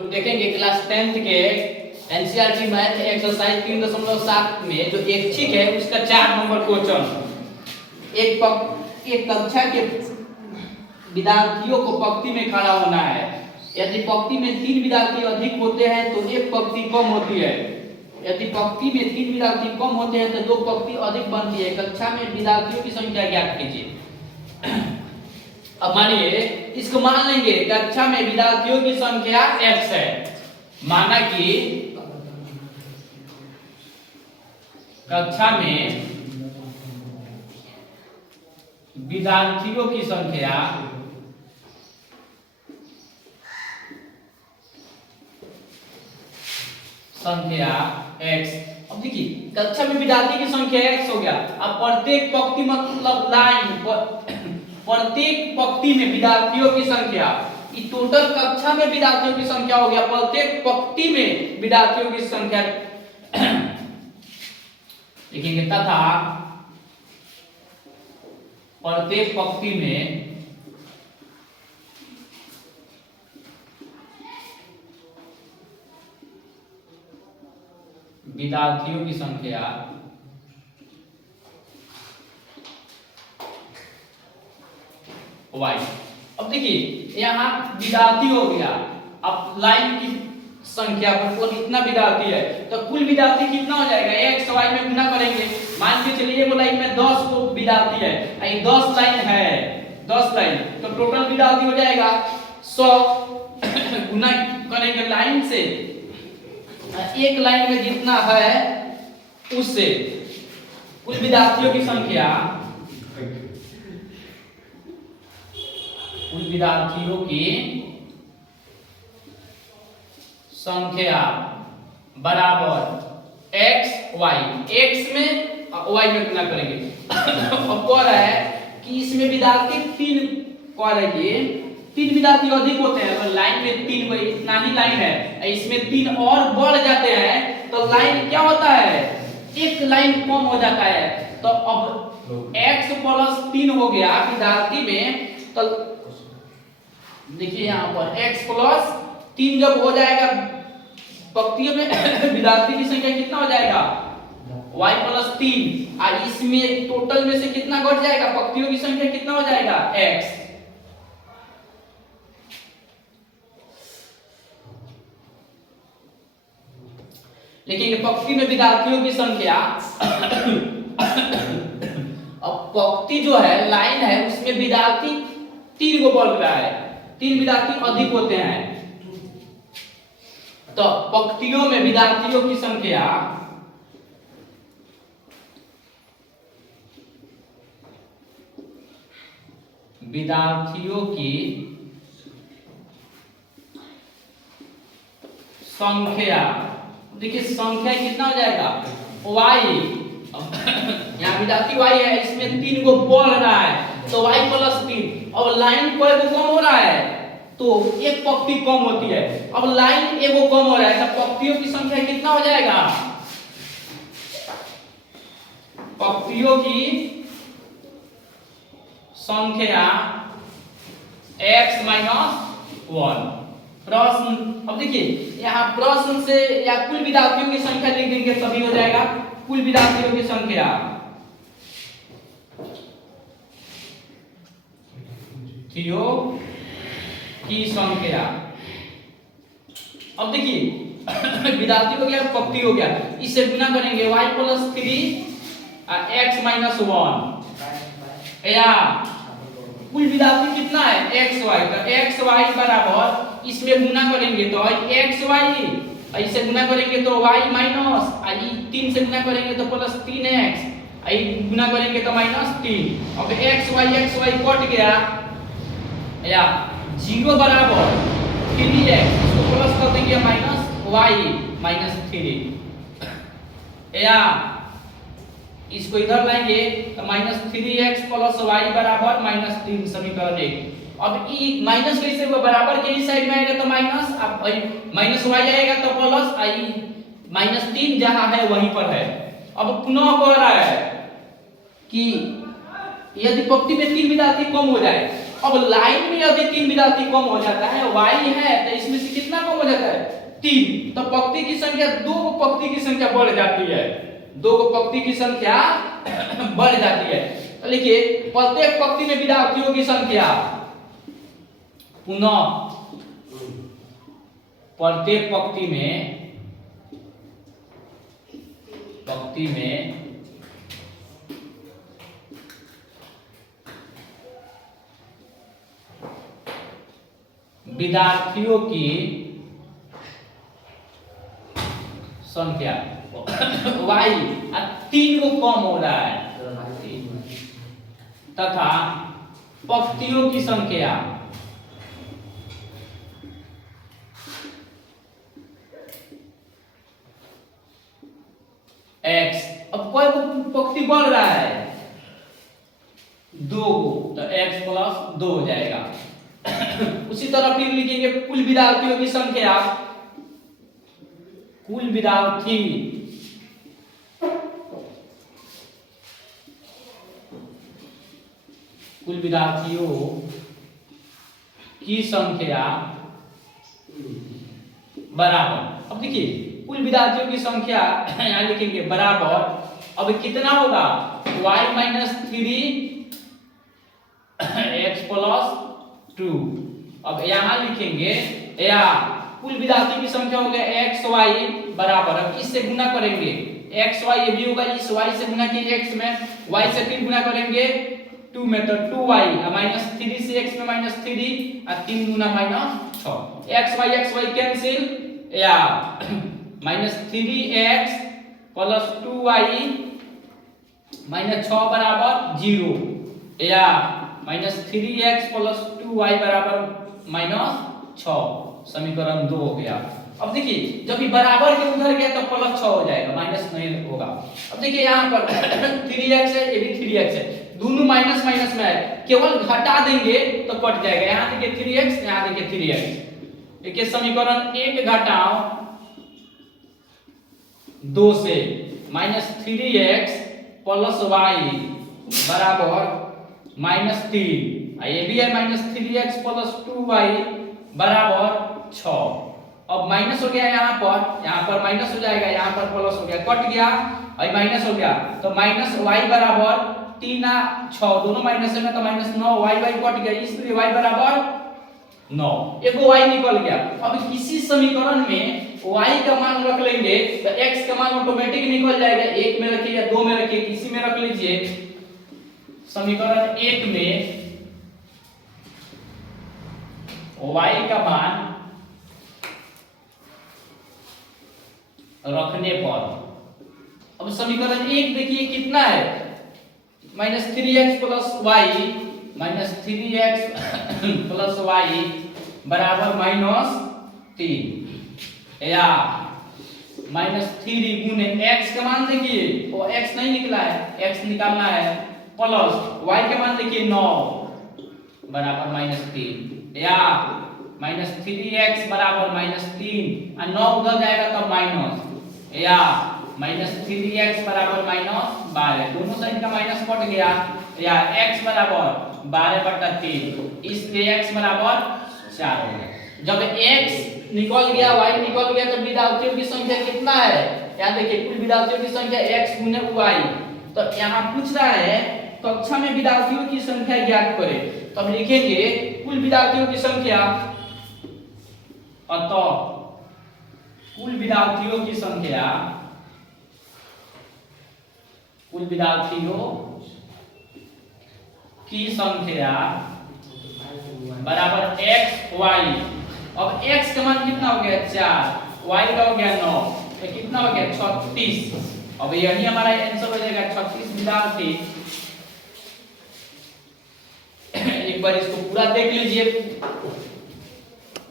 लोग देखेंगे class 10th के एनसीईआरटी मैथ एक्सरसाइज 3.7 में जो ऐच्छिक है उसका 4 नंबर क्वेश्चन। एक कक्षा के विद्यार्थियों को पंक्ति में खड़ा होना है। यदि पंक्ति में 3 विद्यार्थी अधिक होते हैं तो एक पंक्ति कम होती है। यदि पंक्ति में 3 विद्यार्थी कम होते हैं तो 2 पंक्ति अधिक बनती है। कक्षा में विद्यार्थियों की संख्या ज्ञात कीजिए। अब मानिए इसको मान लेंगे कक्षा में विद्यार्थियों की संख्या x है। माना कि कक्षा में विद्यार्थियों की संख्या x। अब देखिए कक्षा में विद्यार्थी की संख्या x हो गया। अब प्रत्येक पंक्ति मतलब लाइन, प्रत्येक पंक्ति में विद्यार्थियों की संख्या, ये टोटल कक्षा में विद्यार्थियों की संख्या हो गया। प्रत्येक पंक्ति में विद्यार्थियों की संख्या लिखेंगे तथा प्रत्येक पंक्ति में विद्यार्थियों की संख्या y। अब देखिए यहाँ विद्यार्थी हो गया। अब लाइन की संख्या पर इतना विद्यार्थी है तो कुल विद्यार्थी कितना हो जाएगा, x y में गुना करेंगे। मान के चलिए वो लाइन में 10 को विद्यार्थी है, 10 लाइन है, 10 लाइन तो टोटल विद्यार्थी हो जाएगा 100। गुना करेंगे लाइन से, एक लाइन में जितना है उससे कुल विद्यार्थियों की संख्या, कुल विद्यार्थियों की संख्या बराबर x y। x में y में गुना करेंगे। अब कह रहा है कि इसमें विद्यार्थी 3 कह रहा है कि 3 विद्यार्थी अधिक होते हैं। तो लाइन में 3 इतना ही लाइन है, इसमें 3 और बढ़ जाते हैं तो लाइन क्या होता है, एक लाइन कम हो जाता है। तो अब x प्लस 3 हो गया विद्यार्थी में। तो देखिए यहाँ पर x प्लस 3 जब हो जाएगा पंक्तियों में विद्यार्थी की संख्या कितना हो जाएगा, y प्लस 3। और इसमें टोटल में से कितना घट जाएगा, पंक्तियों की संख्या कितना हो जाएगा x। लेकिन पंक्ति में विद्यार्थियों की संख्या अब पंक्ति जो है लाइन है उसमें विद्यार्थी 3 को बढ़ रहा है, 3 विद्यार्थी अधिक होते हैं। तो पंक्तियों में विद्यार्थियों की संख्या देखिए संख्या कितना हो जाएगा y। यहाँ विद्यार्थी y है, इसमें 3 को बढ़ रहा है तो y प्लस 3। अब लाइन को कम हो रहा है तो एक पंक्ति कम होती है। अब लाइन एगो कम हो रहा है तो पंक्तियों की संख्या कितना हो जाएगा, पंक्तियों की संख्या x माइनस 1। प्रश्न, अब देखिए यहाँ प्रश्न से या कुल विद्यार्थियों की संख्या लिख देंगे तभी हो जाएगा। कुल विद्यार्थियों की संख्या की संख्या। अब देखिए विद्यार्थी हो गया, पंक्ति हो गया, इससे गुना करेंगे y प्लस 3 x माइनस 1। या कुल विद्यार्थी कितना है x y। तो x y बराबर इसमें गुना करेंगे तो x y, ऐसे गुना करेंगे तो y माइनस, 3 से गुना करेंगे तो प्लस 3x, गुना करेंगे तो माइनस 3। अब x y कट गया या 0 बराबर 3x, इसको प्लस कर देंगे माइनस y माइनस 3। या इसको इधर लाएंगे तो माइनस 3x प्लस y बराबर माइनस 3, समीकरण 1। अब ई माइनस कैसे हुआ, बराबर के इस साइड में आएगा तो माइनस, अब माइनस y आएगा तो प्लस, आई माइनस 3 जहां है वहीं पर है। अब पुनः कह रहा है कि यदि पंक्ति में 3 विद्यार्थी कम हो जाए, अब लाइन में यदि 3 विद्यार्थी कम हो जाता है, y है तो इसमें से कितना कम हो जाता है, 3, तो पंक्ति की संख्या 2 पंक्ति की संख्या बढ़ जाती है, 2 पंक्ति की संख्या बढ़ जाती है। तो लिखिए प्रत्येक पंक्ति में विद्यार्थियों की संख्या, पुनः प्रत्येक पंक्ति में विद्यार्थियों की संख्या y 3 को कम हो रहा है तथा पंक्तियों की संख्या x, अब कोई पंक्ति बढ़ रहा है 2 को, तो x प्लस 2 हो जाएगा। उसी तरह फिर लिखेंगे कुल विद्यार्थियों की संख्या, कुल विद्यार्थियों की संख्या बराबर, अब देखिए कुल विद्यार्थियों की संख्या यहाँ लिखेंगे बराबर, अब कितना होगा y माइनस 3 x प्लस 2। अब यहाँ लिखेंगे या कुल विद्यार्थी की संख्या हो गया x y बराबर, अब इससे गुना करेंगे x y, ये भी होगा इस y से गुना किए x में, y से फिर गुना करेंगे 2 में, तो 2y माइनस 3 से x में माइनस 3 और 3 गुना माइनस 6, x y कैंसिल, या minus 3x plus 2y minus 6 बराबर 0, या माइनस 3x प्लस 2y बराबर माइनस 6, समीकरण 2 हो गया। अब देखिए जब ये बराबर के उधर गया तो प्लस 6 हो जाएगा, माइनस नहीं होगा। अब देखिए यहाँ पर 3x है, ये भी 3x है, दोनों माइनस माइनस में है, केवल घटा देंगे तो कट जाएगा। यहाँ देखिए 3x, यहाँ देखिए 3x, देखिए समीकरण 1 घटाओ 2 से माइनस 3x प्लस y बराबर माइनस 3, ये भी है माइनस 3x प्लस 2y बराबर 6। अब माइनस हो गया यहाँ पर माइनस हो जाएगा, यहाँ पर प्लस हो गया, कट गया और माइनस हो गया, तो माइनस y बराबर 3 6, दोनों माइनस है ना, तो माइनस 9 y कट गया, इसलिए y बराबर 9, एगो y निकल गया। अब किसी समीकरण में y का मान रख लेंगे तो x का मान ऑटोमेटिक निकल जाएगा, 1 में रखिए या 2 में रखिए, किसी में रख लीजिए। समीकरण 1 में y का मान रखने पर, अब समीकरण 1 देखिए कितना है, minus 3x plus y, minus 3x plus y बराबर माइनस 3, या माइनस 3 गुने x का मान देखिए, वो x नहीं निकला है, x निकालना है, प्लस y का मान देखिए 9 बराबर माइनस 3, या माइनस 3x बराबर माइनस 3 और 9 उधर जाएगा तब माइनस, या माइनस 3x बराबर माइनस 12, दोनों साइड का माइनस कट गया, या x बराबर 12/3, इसलिए x बराबर 4 हो गया। जब x निकल गया y निकल गया तो विद्यार्थियों की संख्या कितना है, यहाँ देखिए कुल विद्यार्थियों की संख्या x गुने y, तो यहाँ पूछ रहा है कक्षा में विद्यार्थियों की संख्या ज्ञात करें, तब लिखेंगे कुल विद्यार्थियों की संख्या, अतः कुल विद्यार्थियों की संख्या, कुल विद्यार्थियों की संख्या बराबर x y, अब x का मान कितना हो गया 4, y का हो गया 9, तो कितना हो गया 36। अब यही हमारा आंसर हो जाएगा 36 विद्यार्थी। एक बार इसको पूरा देख लीजिए।